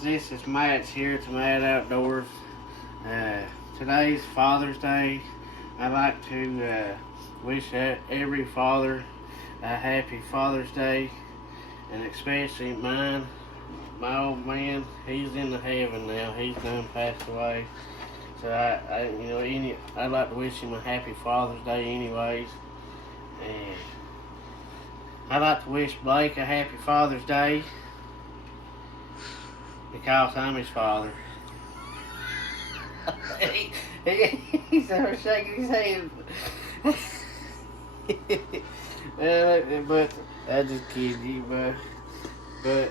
guys, this is Matt here to Matt Outdoors. Today's Father's Day. I'd like to wish every father a happy Father's Day, and especially mine. My old man, he's in the heaven now. He's done passed away. So I'd like to wish him a happy Father's Day anyways. And I'd like to wish Blake a happy Father's Day because I'm his father. He's never shaking his head. But I just kidding you, but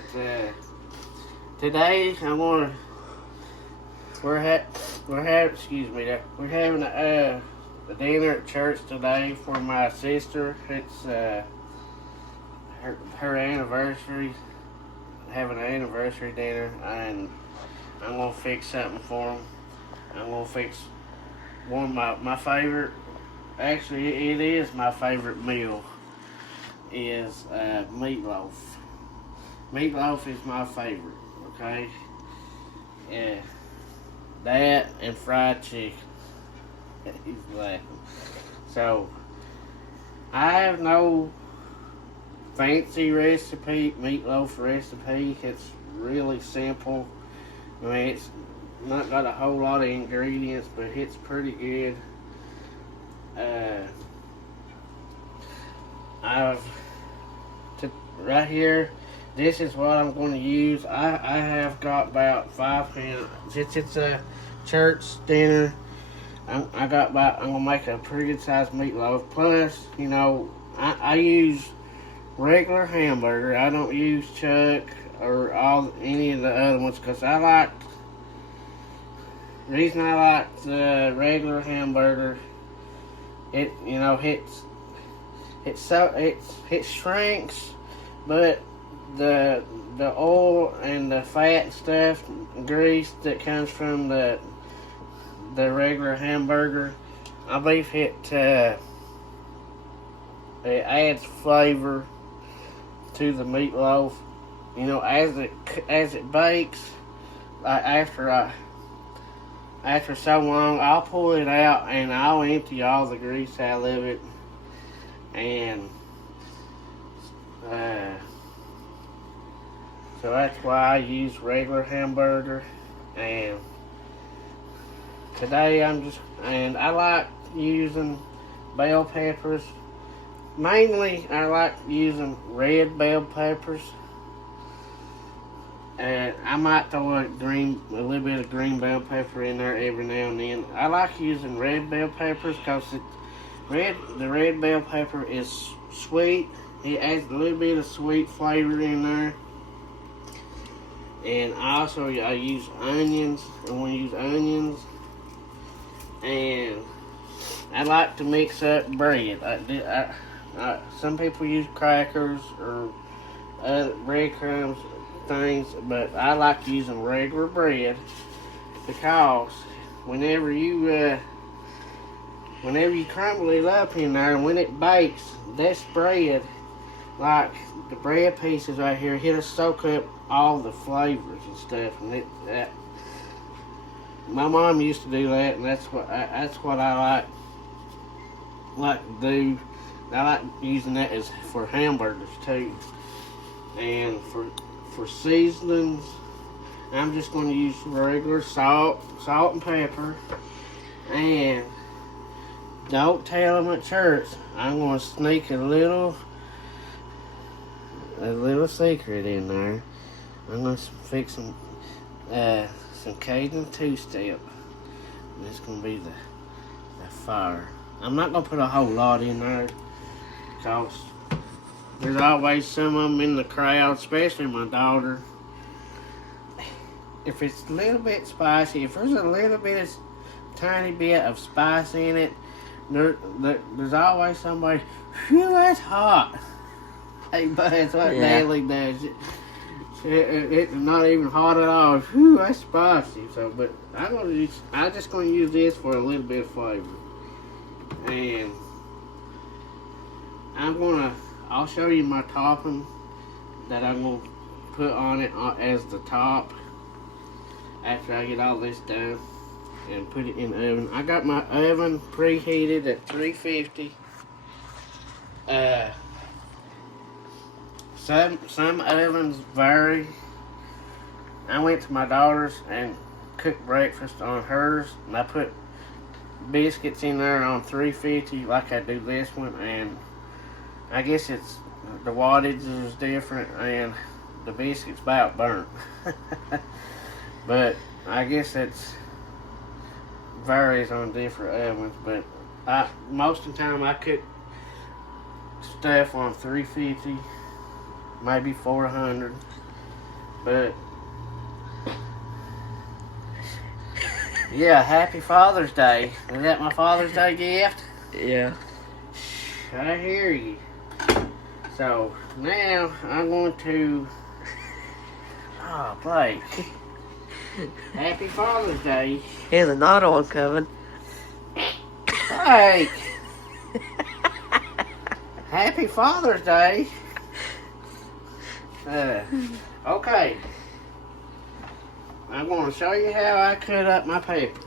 today we're having a dinner at church today for my sister. It's her anniversary. Having an anniversary dinner, and I'm gonna fix something for them. I'm gonna fix one of my favorite. Actually, it is my favorite meal. Is meatloaf. Meatloaf is my favorite. Okay. Yeah. That and fried chicken. He's laughing. So I have no fancy recipe, meatloaf recipe. It's really simple. I mean, it's not got a whole lot of ingredients, but it's pretty good. Right here, this is what I'm going to use. I have got about 5 pounds. Since it's a church dinner, I'm gonna make a pretty good sized meatloaf. Plus, I use regular hamburger. I don't use chuck or any of the other ones because the reason I like the regular hamburger, it shrinks, but the oil and the fat and stuff, grease that comes from the regular hamburger, I believe it adds flavor to the meatloaf. As it bakes, like after so long, I'll pull it out and I'll empty all the grease out of it, and so that's why I use regular hamburger. And today I like using bell peppers. Mainly, I like using red bell peppers, and I might throw a little bit of green bell pepper in there every now and then. I like using red bell peppers because the red bell pepper is sweet. It adds a little bit of sweet flavor in there. And also, I use onions. I want to use onions, and I like to mix up bread. Some people use crackers or breadcrumbs things, but I like using regular bread because whenever you crumble it up in there, and when it bakes, this bread, like the bread pieces right here, it'll soak up all the flavors and stuff. And my mom used to do that, and that's what I like to do. I like using that for hamburgers too. And for seasonings, I'm just going to use regular salt and pepper. And don't tell them at church. I'm going to sneak a little secret in there. I'm going to fix some Cajun two-step. And it's going to be the fire. I'm not going to put a whole lot in there because there's always some of them in the crowd, especially my daughter. If it's a little bit spicy, if there's a little bit of tiny bit of spice in it, there's always somebody, phew, that's hot. Hey, but that's what Natalie does. It's not even hot at all. Whew, that's spicy. So, but I'm just gonna use this for a little bit of flavor, and I'll show you my topping that I'm gonna put on it as the top. after I get all this done and put it in the oven. I got my oven preheated at 350. Some ovens vary. I went to my daughter's and cooked breakfast on hers, and I put biscuits in there on 350 like I do this one, and I guess it's the wattage is different and the biscuits about burnt. But I guess it's varies on different ovens, but most of the time I cook stuff on 350, maybe 400. But yeah, happy Father's Day. Is that my Father's Day gift? Yeah. I hear you. So now I'm going to. Oh, Blake. Happy Father's Day. Here's another one coming. Blake. Happy Father's Day. Okay. I'm going to show you how I cut up my peppers.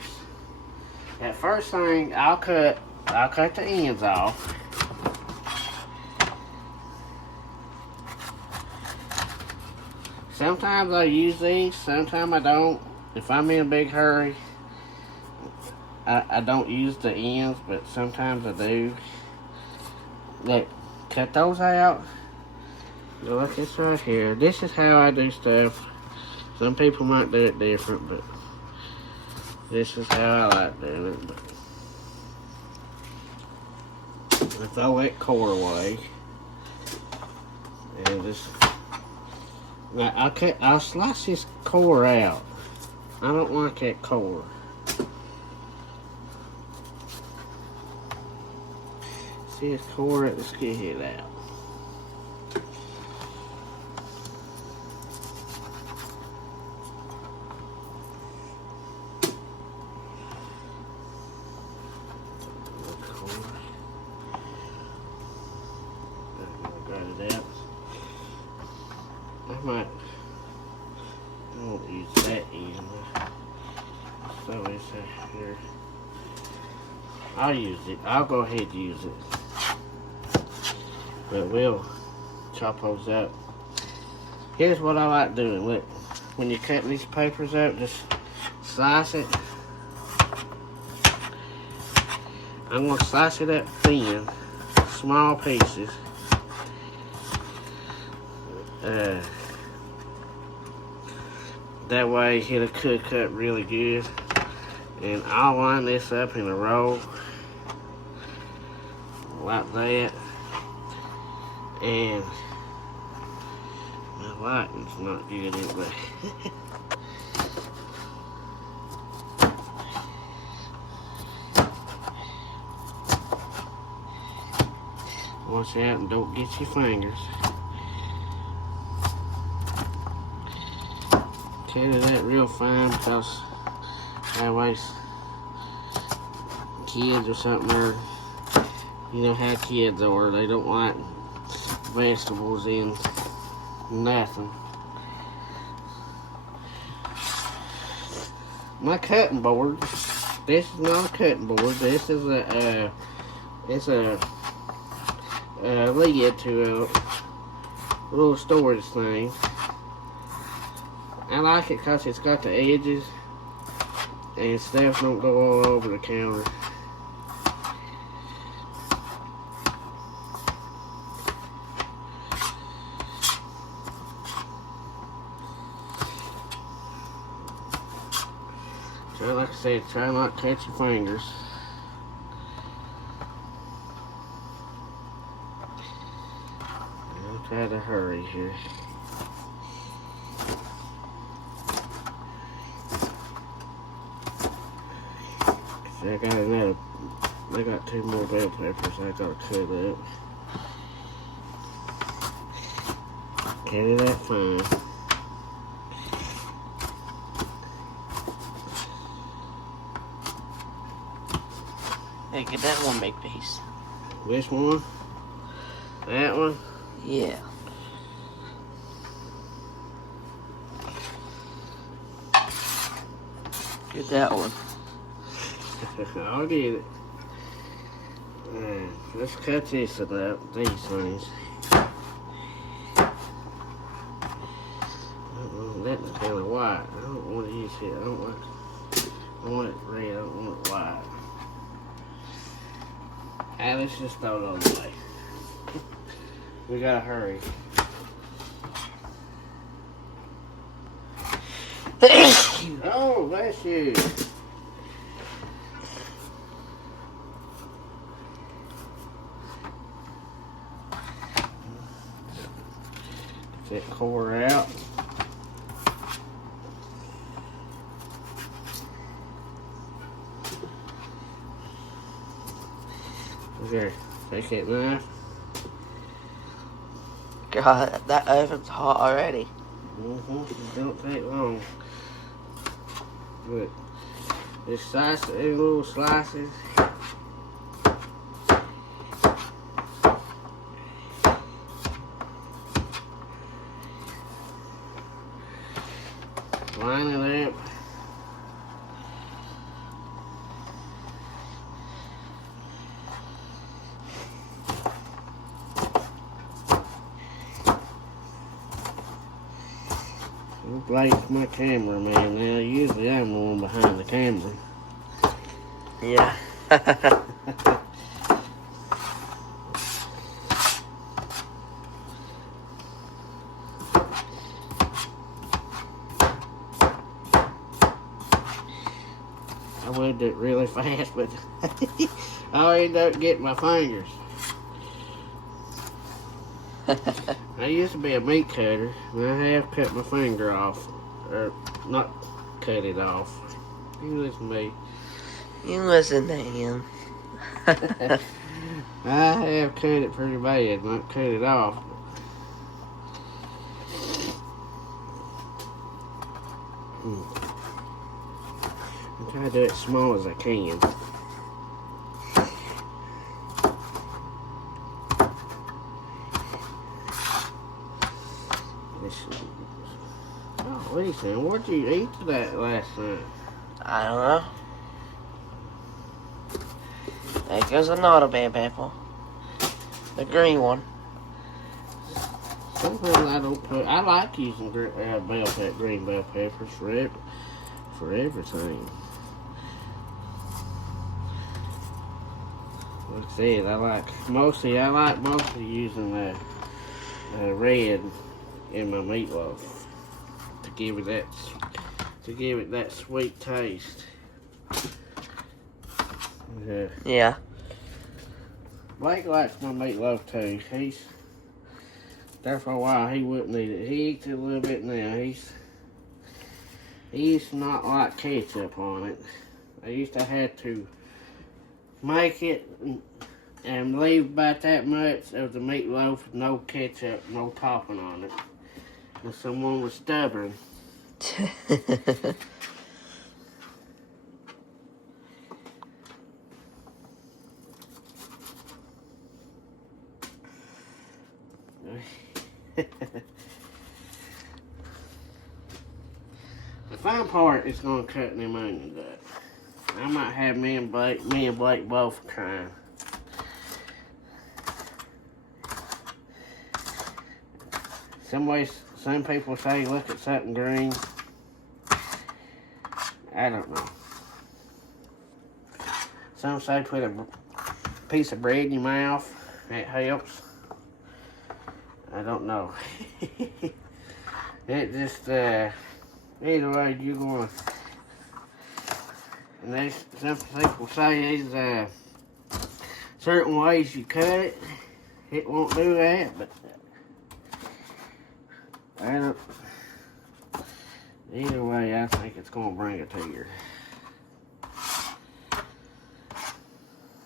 That first thing I'll cut the ends off. Sometimes I use these, sometimes I don't. If I'm in a big hurry, I don't use the ends, but sometimes I do. Look, cut those out. Look, this right here. This is how I do stuff. Some people might do it different, but this is how I like doing it. I throw that core away. And just... Now, I'll slice this core out. I don't like that core. See this core at the skid out. I won't use that end. So it's here. I'll use it. I'll go ahead and use it. But we'll chop those up. Here's what I like doing. Look, when you cut these papers up, just slice it. I'm going to slice it up thin, small pieces. That way it'll cook up really good. And I'll line this up in a row like that. And my lighting's not good anyway. Watch out and don't get your fingers. Cut it that real fine because otherwise kids or something are, you know how kids are, they don't like vegetables in nothing. My cutting board, this is not a cutting board, this is it's a lid to a little storage thing. I like it because it's got the edges and stuff don't go all over the counter. So like I said, try not to cut your fingers. I'll try to hurry here. I got 2 more bell peppers I gotta cut up. Cut it that fine. Hey, get that one big piece. This one? That one? Yeah. Get that one. I'll get it. Let's cut this up, these things. That's kind of white. I don't want to use it. I want it red. I don't want it white. Let's just throw it on the way. We gotta hurry. Oh, bless you. Get that core out. Okay, take that knife. God, that oven's hot already. It don't take long. Good. Just slice it in little slices. Line it up. Blake's my cameraman now. Usually I'm the one behind the camera. Yeah. I would do it really fast, but I'll end up getting my fingers. I used to be a meat cutter, and I have cut my finger off. Or not cut it off. You listen to me. You listen to him. I have cut it pretty bad, not cut it off. I try to do it as small as I can. Oh, listen, what'd you eat to that last night? I don't know. There goes another bell pepper. The green one. Sometimes I don't put. I like using green bell peppers for everything. Like I said, I like mostly using the red in my meatloaf to give it that sweet taste. Yeah. Blake likes my meatloaf too. He's there for a while. He wouldn't eat it. He eats it a little bit now. He's not like ketchup on it. I used to have to make it and leave about that much of the meatloaf, no ketchup, no topping on it. And someone was stubborn. The fun part is going to cut them onions up. I might have me and Blake both trying. Some people say look at something green. I don't know. Some say put a piece of bread in your mouth. It helps. I don't know. It just, either way, you're going to... And there's some people say there's certain ways you cut it. It won't do that, but I don't... Either way, I think it's going to bring a tear.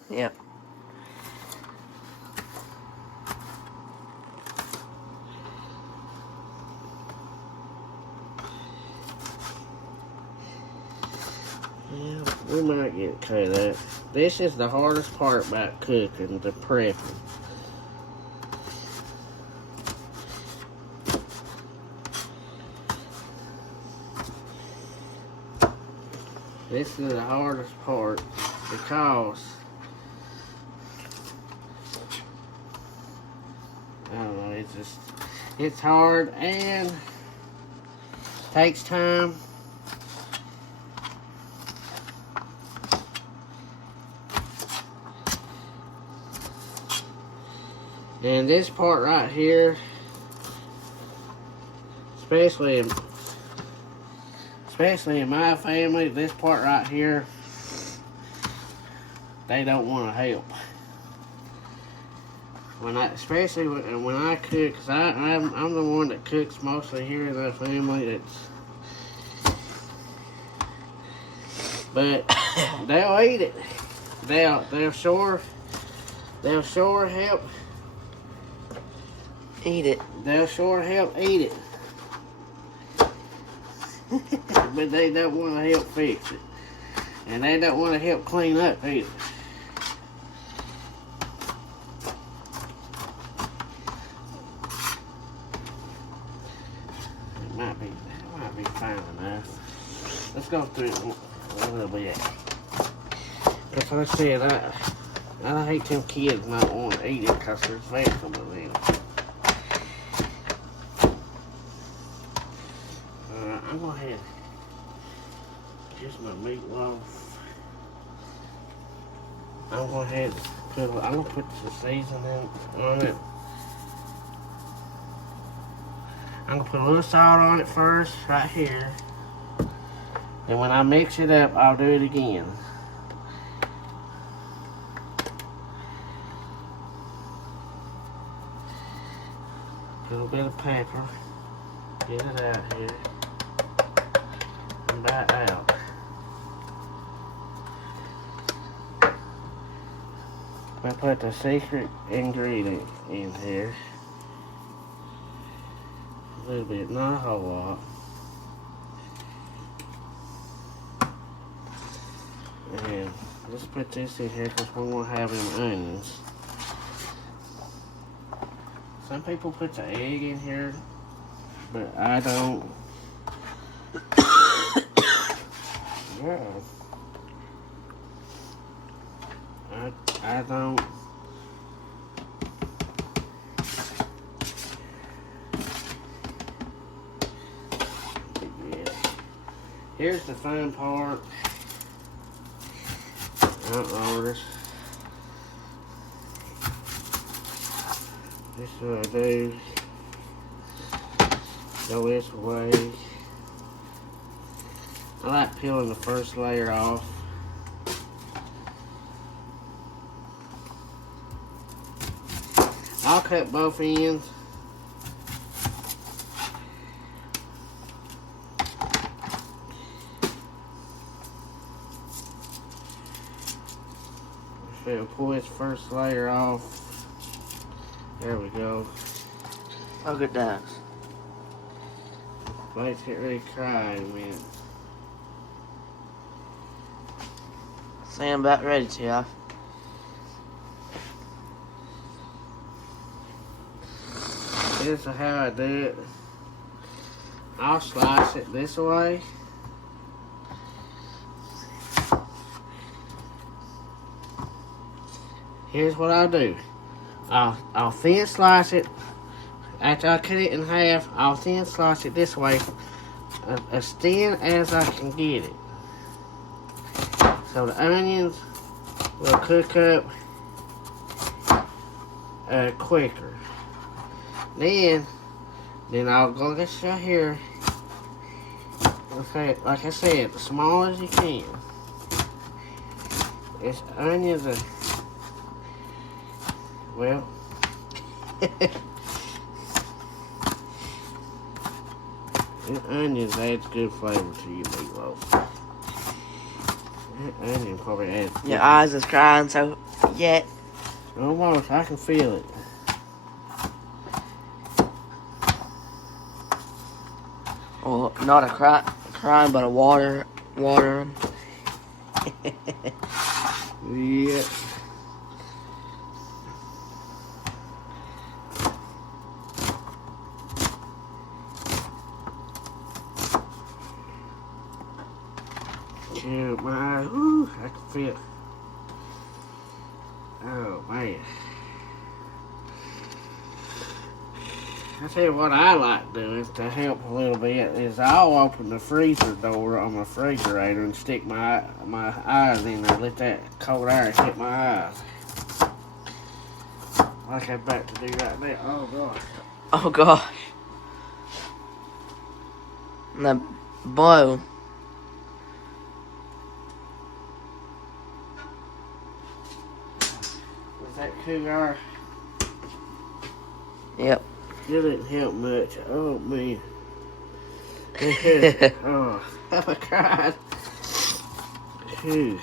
Yep. Yeah, we might get it cut up. This is the hardest part about cooking, the prepping. This is the hardest part because I don't know, it's hard and takes time. And this part right here, especially in my family, this part right here, they don't want to help. Especially when I cook, cause I'm the one that cooks mostly here in the family. But they'll eat it. They'll sure help Eat it. They'll sure help eat it. But they don't want to help fix it. And they don't want to help clean up either. It might be fine enough. Let's go through it a little bit. Because like I said, I hate them kids not wanting to eat it because there's vegetables in it. I'm going to have just my meatloaf. I'm going to put the seasoning on it. I'm going to put a little salt on it first, right here. And when I mix it up, I'll do it again. A little bit of pepper. Get it out here. And that out. I put the secret ingredient in here. A little bit, not a whole lot. And let's put this in here because we're going to have them onions. Some people put the egg in here, but I don't. Yeah. I don't. Yeah. Here's the fun part. This is what I do. Go this way. I like peeling the first layer off. I'll cut both ends. So pull this first layer off. There we go. Look at that. Let's get ready to cry in a minute. Say I'm about ready to. This is how I do it. I'll slice it this way. Here's what I'll do. I'll thin slice it. After I cut it in half, I'll thin slice it this way, as thin as I can get it. So the onions will cook up quicker. Then I'll go this right here. Okay, like I said, as small as you can. It's onions are, well, and onions adds good flavor to your meatloaf. That onion probably adds. Your eyes is crying, so yet. Almost, I can feel it. Well, not a crying, but a watering. Yeah. Shoot, my eyes. Whew, I can feel. Oh, man. I tell you what I like doing to help a little bit is I'll open the freezer door on my refrigerator and stick my eyes in there, let that cold air hit my eyes. Like I'm about to do right now. Oh gosh. Oh gosh. That blow. Was that cool air? Yep. It didn't help much. Oh man. Oh, have I cried? Phew.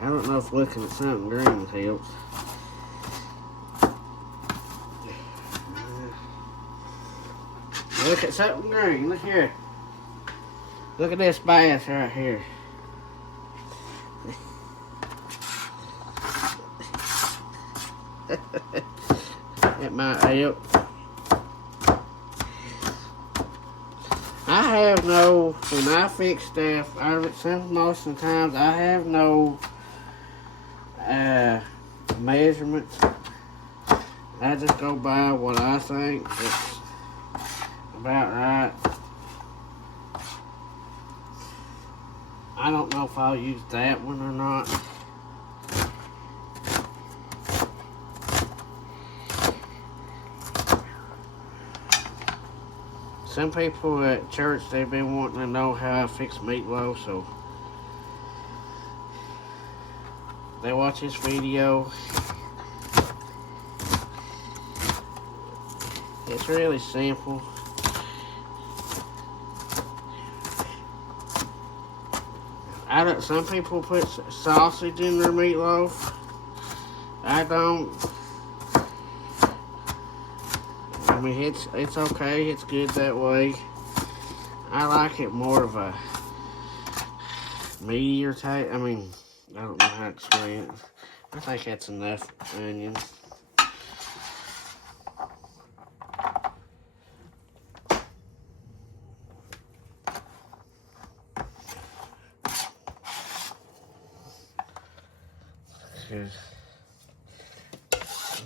I don't know if looking at something green helps. Look at something green. Look here. Look at this bass right here. It might help. I have no, when I fix stuff, most of the times I have no measurements. I just go by what I think is about right. I don't know if I'll use that one or not. Some people at church, they've been wanting to know how I fix meatloaf, so they watch this video. It's really simple. Some people put sausage in their meatloaf. I don't. I mean, it's okay. It's good that way. I like it more of a meatier type. I mean, I don't know how to explain it. I think that's enough onions.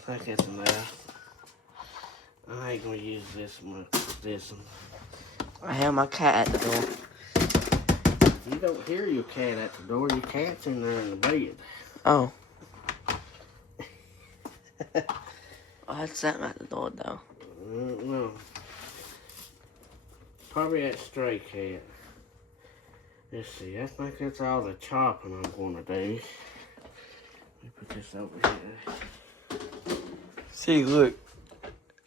I think that's enough. I ain't gonna use this one. I have my cat at the door. You don't hear your cat at the door. Your cat's in there in the bed. Oh. I had something at the door though. No. Probably that stray cat. Let's see. I think that's all the chopping I'm gonna do. Let me put this over here. See, look.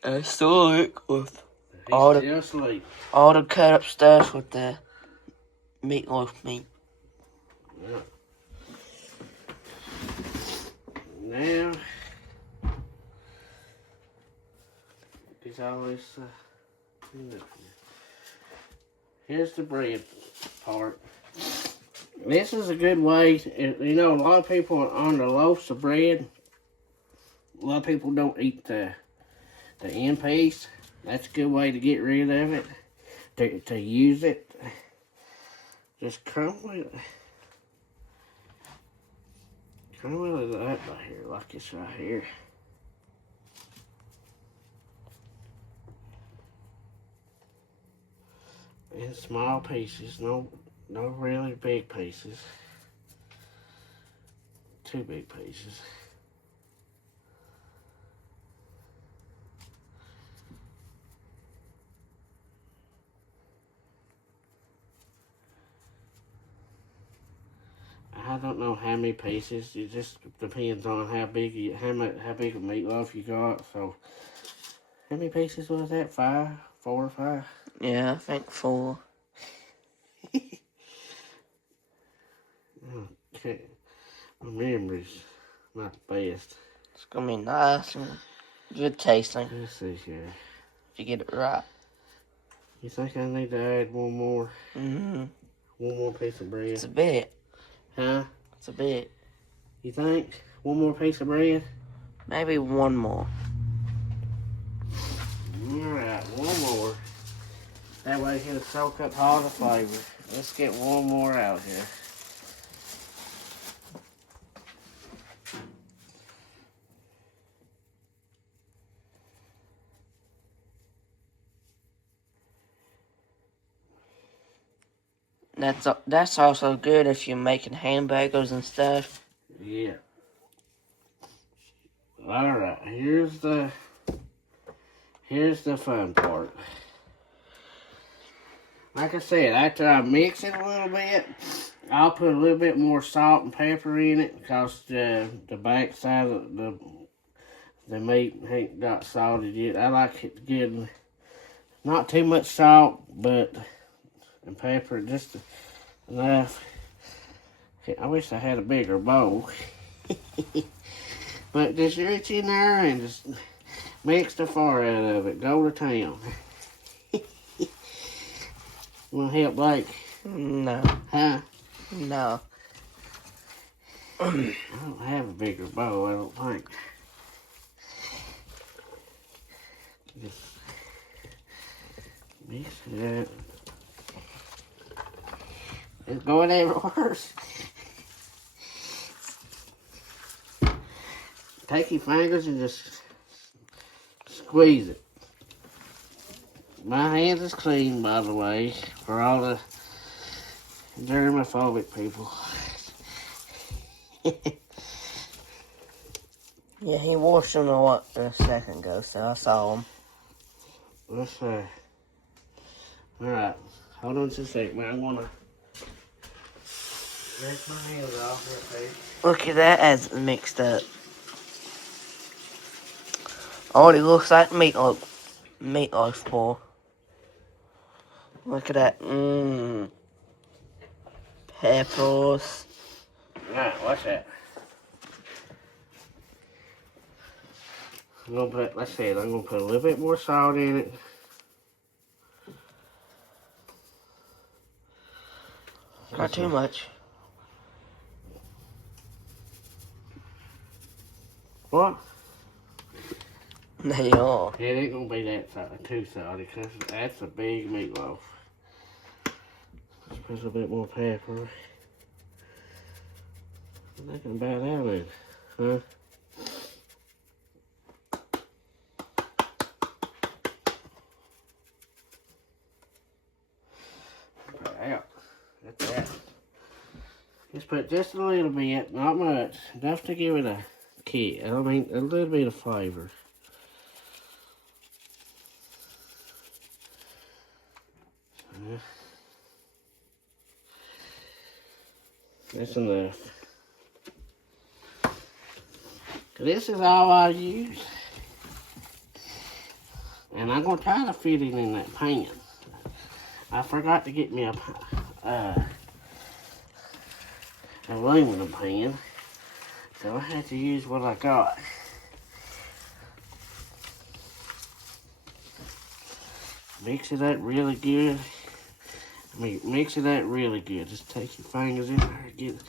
I still look with He's still asleep. all the cut up stuff with the meatloaf meat. Yeah. Now, it's always here's the bread part. This is a good way. You know, a lot of people on the loaves of bread. A lot of people don't eat the end piece. That's a good way to get rid of it. To use it. Just crumble it. Crumble it up right here, like it's right here. In small pieces, no really big pieces. Too big pieces. I don't know how many pieces. It just depends on how big of meatloaf you got. So, how many pieces was that? 5, 4 or 5? Yeah, I think 4. Okay, my memory's not the best. It's gonna be nice and good tasting Let's see here. if you get it right. You think I need to add one more? Mm-hmm. One more piece of bread? It's a bit. Huh? It's a bit. You think? One more piece of bread? Maybe one more. Alright, one more. That way it'll soak up all the flavor. Let's get one more out here. That's also good if you're making hamburgers and stuff. Yeah. Alright, here's the fun part. Like I said, after I mix it a little bit, I'll put a little bit more salt and pepper in it because the back side of the meat ain't got salted yet. I like it to get not too much salt, but and pepper just enough. I wish I had a bigger bowl. But just reach in there and just mix the far out of it. Go to town. Want to help, Blake? No. Huh? No. I don't have a bigger bowl, I don't think. Just mix it up. It's going everywhere. Take your fingers and just squeeze it. My hands is clean, by the way, for all the germophobic people. Yeah, he washed them a second ago, so I saw him. Let's alright, hold on just a second, man. I'm gonna rinse my hands off real quick. Look at that as it's mixed up. Already looks like meatloaf bowl. Look at that. Peppers. Alright, watch that. I'm gonna put, let's see, I'm gonna put a little bit more salt in it. Not too much. What? They are. It ain't gonna be that too salty, because that's a big meatloaf. Let's put a little bit more pepper. I can about that in, huh? Put it out. That's that. Just put just a little bit, not much, enough to give it a kick. I mean, a little bit of flavor. That's enough. This is all I use. And I'm going to try to fit it in that pan. I forgot to get me a aluminum pan. So I had to use what I got. Mix it up really good. Mix it up really good. Just take your fingers in there and get it.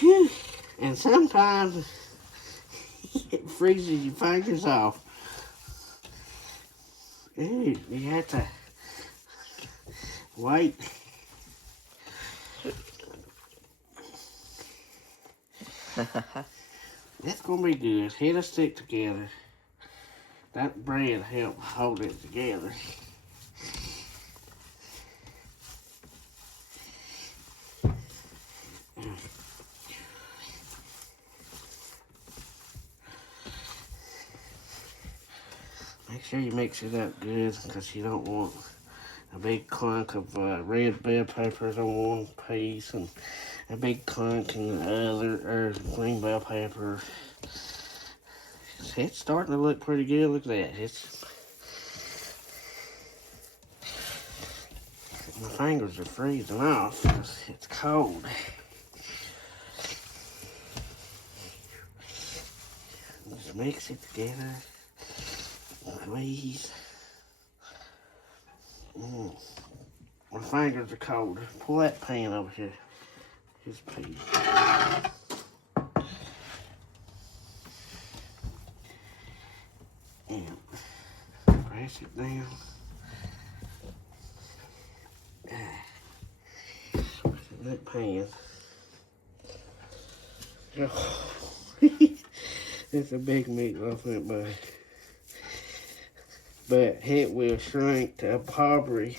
Whew. And sometimes it freezes your fingers off. Ooh, you have to wait. It's gonna be good. It'll stick together. That bread helped hold it together. Make sure you mix it up good, because you don't want a big clunk of red bell peppers on one piece and a big clunk in the other, or green bell pepper. It's starting to look pretty good. Look at that. My fingers are freezing off because it's cold. Just mix it together. Squeeze. My fingers are cold. Pull that pan over here. This piece. And press it down. that pan. It's a big meatloaf, ain't it, but it will shrink to a pottery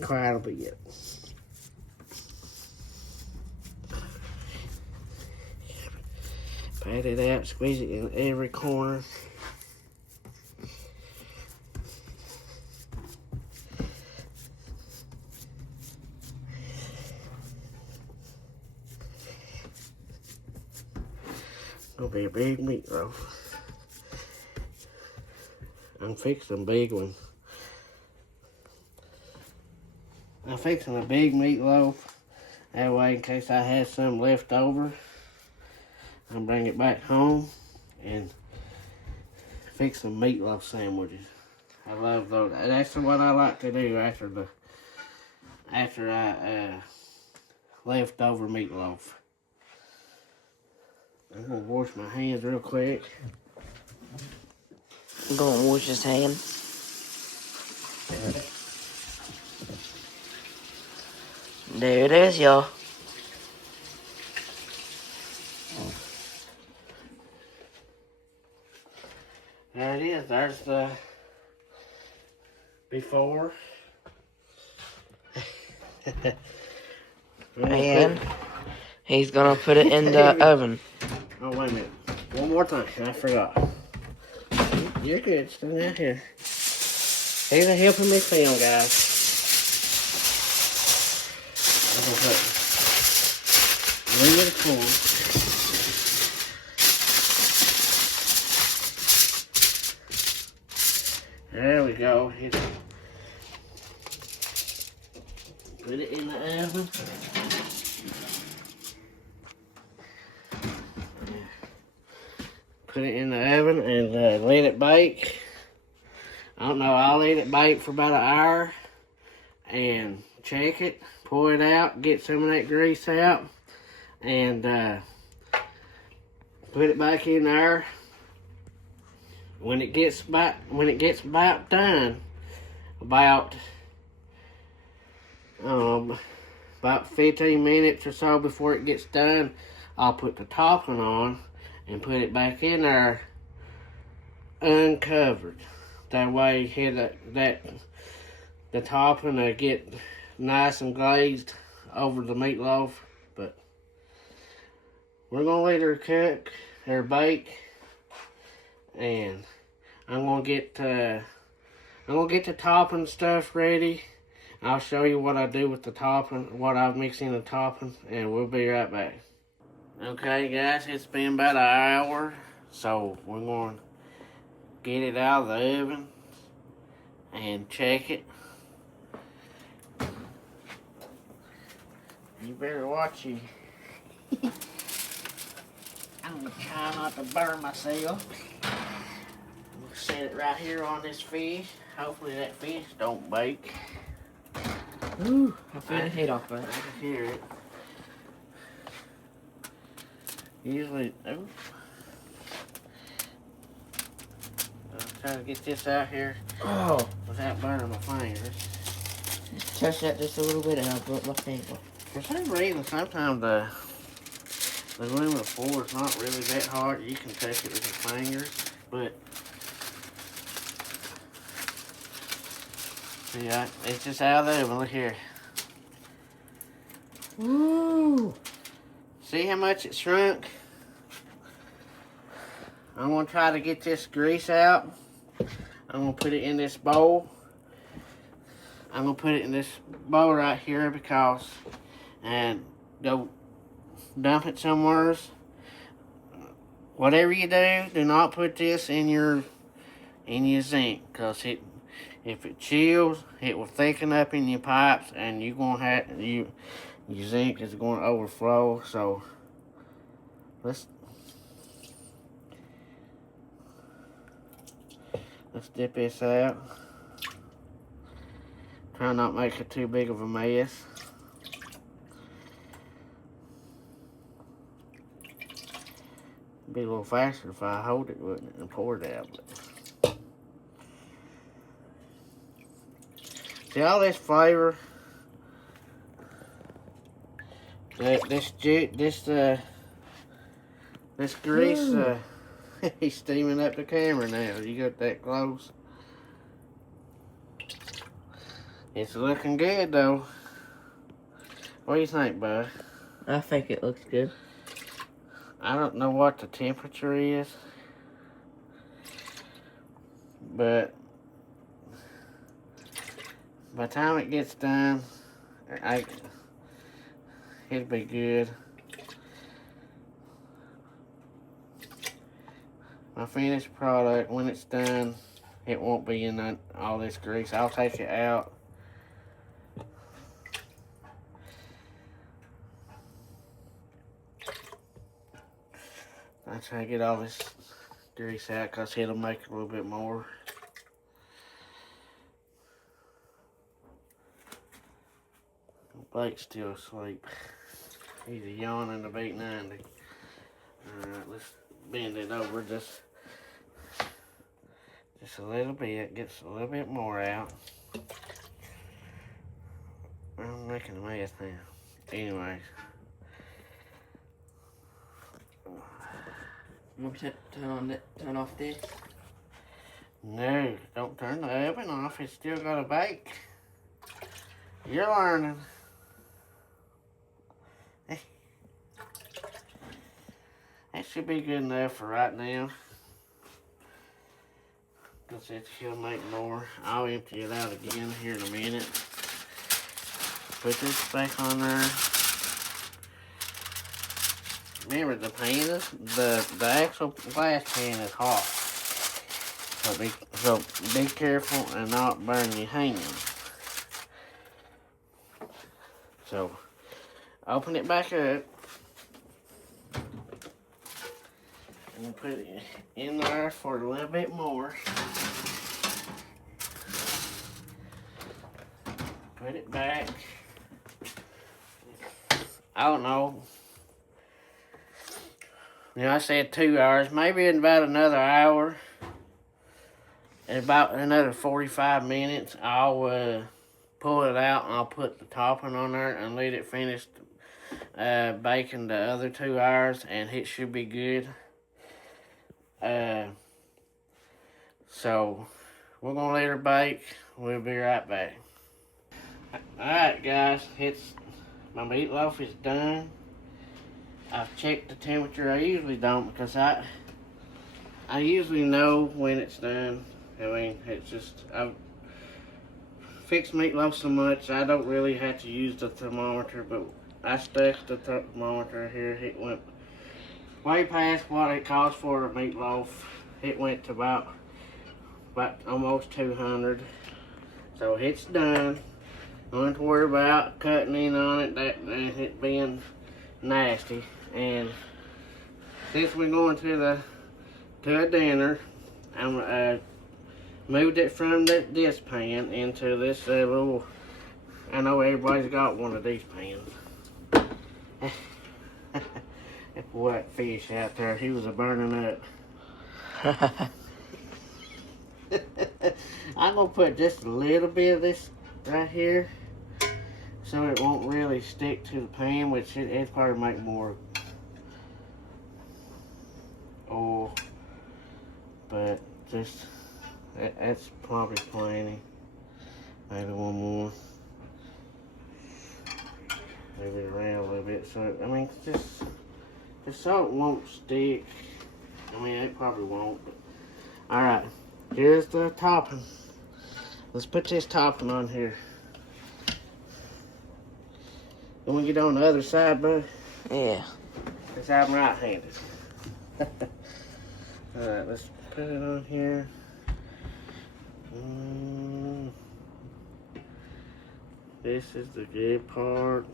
quite a bit. Pat it out, squeeze it in every corner. Gonna be a big meatloaf. I'm fixing a big one. I'm fixing a big meatloaf. That way, in case I had some left over, I'll bring it back home and fix some meatloaf sandwiches. I love those. That's what I like to do after I leftover meatloaf. I'm gonna wash my hands real quick. I'm gonna wash his hands. There it is, y'all. There it is. There's the before. And he's gonna put it in the oven. Oh, wait a minute. One more thing. I forgot. You're good. Stand out here. Thanks for helping me film, guys. I'm going to put a little bit of corn. There we go. Put it in the oven. Put it in the oven and let it bake. I don't know, I'll let it bake for about an hour and check it, pull it out, get some of that grease out, and put it back in there. When it gets about done, about 15 minutes or so before it gets done, I'll put the topping on and put it back in there uncovered. That way the topping will get nice and glazed over the meatloaf. But we're gonna let her cook or bake, and I'm gonna get the topping stuff ready. I'll show you what I do with the topping, what I mix in the topping, and we'll be right back. Okay, guys, it's been about an hour, so we're going to get it out of the oven and check it. You better watch you. I'm going to try not to burn myself. I'm going to set it right here on this fish. Hopefully that fish don't bake. Ooh, I feel the heat off of it. I can hear it. Usually, I'm trying to get this out here without burning my fingers. Just touch that just a little bit and I'll put my finger. For some reason, sometimes the aluminum foil is not really that hard. You can touch it with your fingers, but see, it's just out of the oven. Look here. Woo! See how much it shrunk? I'm going to try to get this grease out. I'm going to put it in this bowl. I'm going to put it in this bowl right here because, and go dump it somewhere. Whatever you do not put this in your zinc, because if it chills, it will thicken up in your pipes, and you're going to have your zinc is going to overflow. So let's dip this out. Try not to make it too big of a mess. It'd be a little faster if I hold it, wouldn't it, and pour it out. But See all this flavor? This grease, he's steaming up the camera now. You got that close? It's looking good though. What do you think, bud? I think it looks good. I don't know what the temperature is, but by the time it gets done, it'll be good. My finished product, when it's done, it won't be in all this grease. I'll take it out. I try to get all this grease out because it'll make a little bit more. Blake's still asleep. He's yawning to beat 90. Alright, let's bend it over just a little bit. Gets a little bit more out. I'm making a mess now. Anyways. You want to turn off this? No, don't turn the oven off. It's still got to bake. You're learning. That should be good enough for right now. Because it should make more. I'll empty it out again here in a minute. Put this back on there. Remember, the pan is, the actual glass pan is hot. So be careful and not burn your hands. So, open it back up. And put it in there for a little bit more. Put it back. I don't know. You know, I said 2 hours. Maybe in about another hour. In about another 45 minutes, I'll pull it out and I'll put the topping on there and let it finish baking the other 2 hours, and it should be good. So we're gonna let her bake. We'll be right back. Alright guys, my meatloaf is done. I've checked the temperature. I usually don't because I usually know when it's done. I mean, it's just, I've fixed meatloaf so much I don't really have to use the thermometer, but I stuck the thermometer here. It went way past what it costs for a meatloaf. It went to about almost 200. So it's done. Don't have to worry about cutting in on it, and it being nasty. And since we're going to a dinner, I'm moved it from this pan into this little. I know everybody's got one of these pans. That boy, fish out there, he was a burning up. I'm gonna put just a little bit of this right here so it won't really stick to the pan, which it'd probably make more oil, but just that's probably plenty. Maybe one more. Move it around a little bit so I mean just so it won't stick. I mean it probably won't, but alright, here's the topping. Let's put this topping on here. Then we get on the other side, bud. Yeah. Because I'm right-handed. Alright, let's put it on here. This is the good part.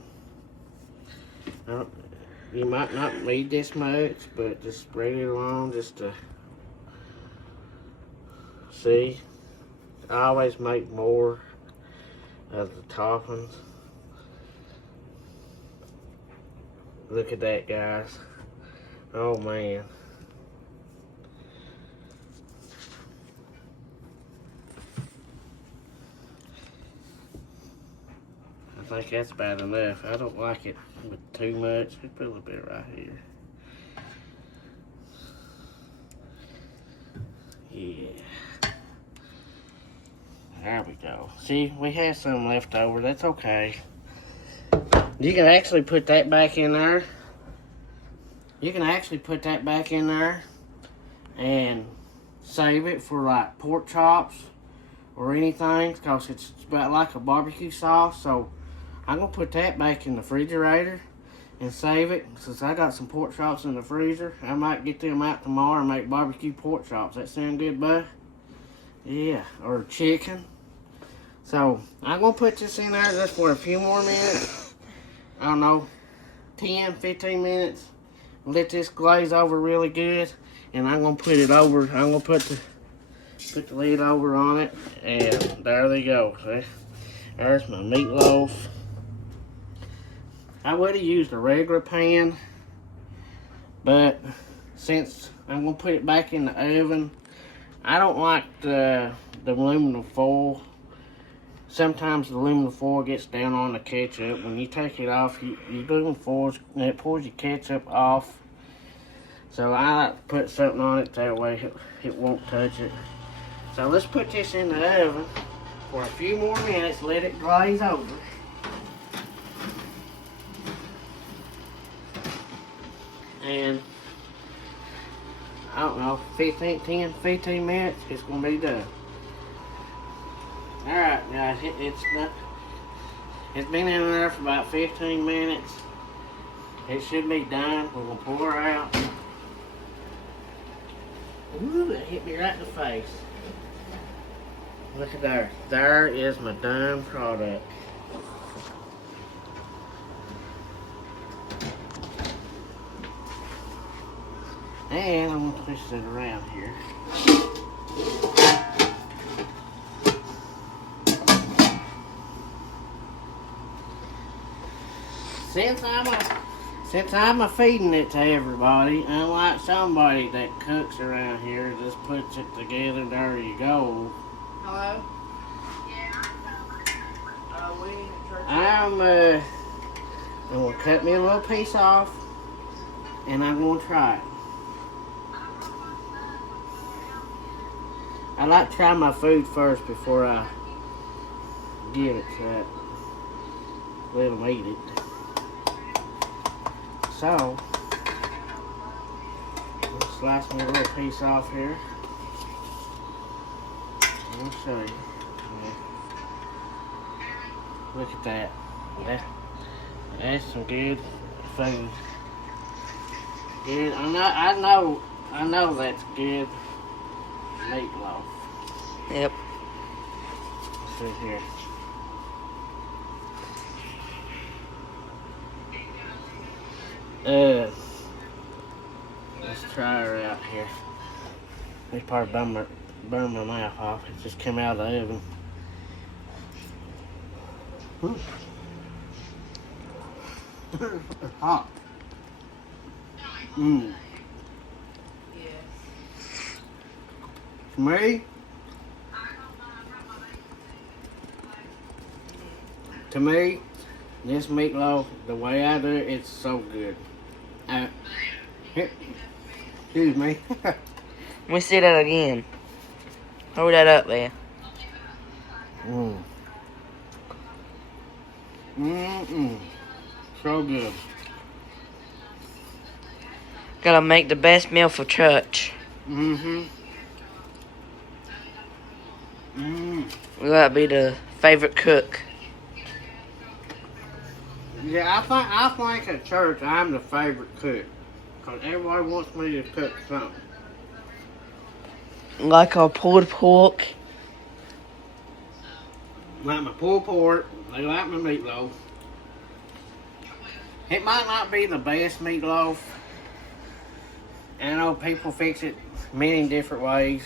You might not need this much, but just spread it along just to see. I always make more of the toppings. Look at that, guys. Oh man. think that's about enough. I don't like it with too much. Just put a little bit right here. Yeah. There we go. See, we had some left over. That's okay. You can actually put that back in there. You can actually put that back in there and save it for like pork chops or anything, because it's about like a barbecue sauce. So I'm gonna put that back in the refrigerator and save it. Since I got some pork chops in the freezer, I might get them out tomorrow and make barbecue pork chops. That sound good, bud? Yeah, or chicken. So I'm gonna put this in there just for a few more minutes. I don't know, 10, 15 minutes. Let this glaze over really good, and I'm gonna put it over. I'm gonna put the lid over on it, and there they go. See? There's my meatloaf. I would have used a regular pan, but since I'm gonna put it back in the oven, I don't like the aluminum foil. Sometimes the aluminum foil gets down on the ketchup. When you take it off, you aluminum foil, it pulls your ketchup off. So I like to put something on it that way it won't touch it. So let's put this in the oven for a few more minutes. Let it glaze over. And I don't know, 10, 15 minutes, it's gonna be done. Alright guys, it's been in there for about 15 minutes. It should be done. We're gonna pour her out. Ooh, it hit me right in the face. Look at there. There is my done product. And I'm gonna twist it around here. Since I'm feeding it to everybody, unlike somebody that cooks around here, just puts it together, there you go. Hello? I'm gonna cut me a little piece off, and I'm gonna try it. I like to try my food first before I get it, so let them eat it. So, I'll slice me a little piece off here. I'll show you. Yeah. Look at that. That's some good food. Good. I know that's good meatloaf. Yep. Let's see here. Let's try her out here. This part burn my mouth off. It just came out of the oven. It's hot. Mmm. To me, this meatloaf, the way I do it, it's so good. Excuse me. Let me see that again. Hold that up there. So good. Gotta make the best meal for church. Mm-hmm. We gotta be the favorite cook. Yeah, I think at church I'm the favorite cook. Because everybody wants me to cook something. Like our pulled pork. Like my pulled pork. They like my meatloaf. It might not be the best meatloaf. I know people fix it many different ways.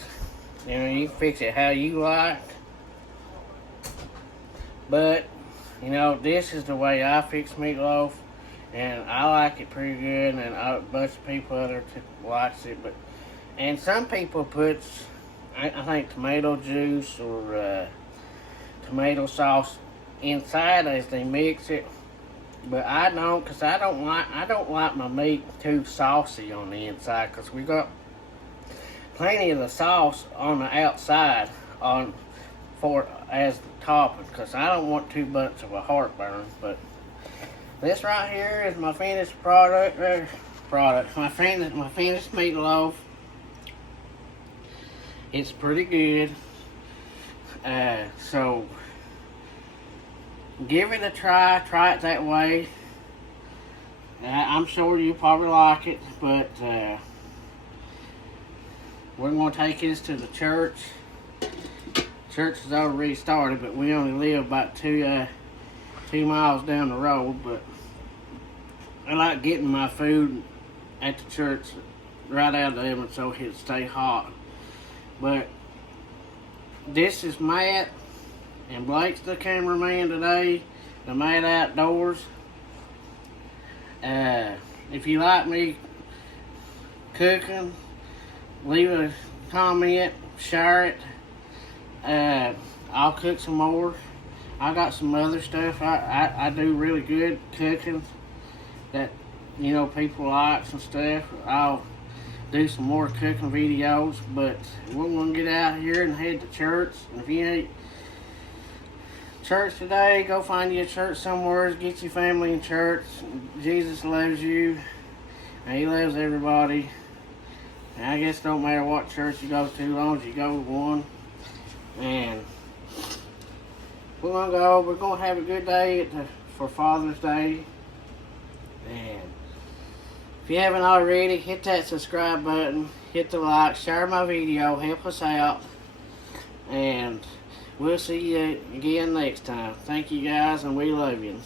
You know, you can fix it how you like. But, you know, this is the way I fix meatloaf. And I like it pretty good. And a bunch of people other likes it. And some people I think tomato juice or tomato sauce inside as they mix it. But I don't, cause I don't like my meat too saucy on the inside, cause we got plenty of the sauce on the outside on for as the topping, cause I don't want too much of a heartburn. But this right here is my finished product. My finished meatloaf. It's pretty good. So give it a try. Try it that way. I'm sure you'll probably like it, but we're going to take this to the church. Church has already started, but we only live about 2 miles down the road. But I like getting my food at the church right out of the oven so it'll stay hot. But this is Matt, and Blake's the cameraman today, the Matt Outdoors. If you like me cooking, leave a comment, share it. I'll cook some more. I got some other stuff. I do really good cooking that, you know, people likes and stuff. I'll do some more cooking videos, but we're gonna get out here and head to church. And if you ain't church today, go find you a church somewhere. Get your family in church. Jesus loves you, and He loves everybody. And I guess it don't matter what church you go to, as long as you go to one. And we're gonna have a good day for Father's Day. And if you haven't already, hit that subscribe button, hit the like, share my video, help us out, and we'll see you again next time. Thank you guys, and we love you.